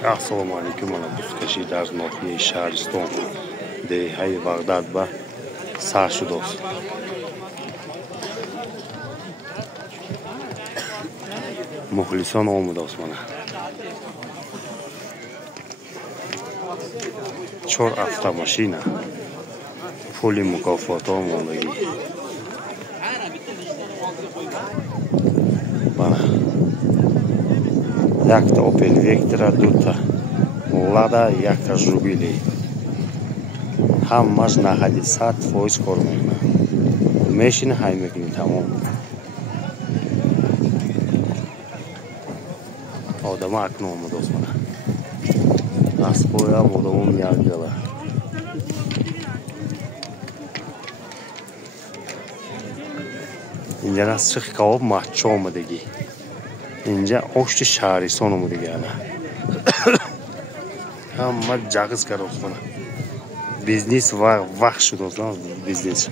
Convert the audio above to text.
Assalomu alaykum. Mana Buzkashi در ناحیه شهرستان دهه بغداد با سر شده است. مخلصان آمده است. mana 4 avtomashina پول مکافات آمدگی. یک تا اوپل وکتر، دو تا لادا، یک تا جوبیلی. همش نهادی 100% کار میکنه. ماشین های میکنی تمام. آدم اکنون آمده است. از پویا آدم میاد جلو. اینجا نسخ کباب ماچو آمدگی. اینجا آشت شهرستان آمدگی انا. همه جاگز کرده است. بیزنس وقت شده است. بیزنس.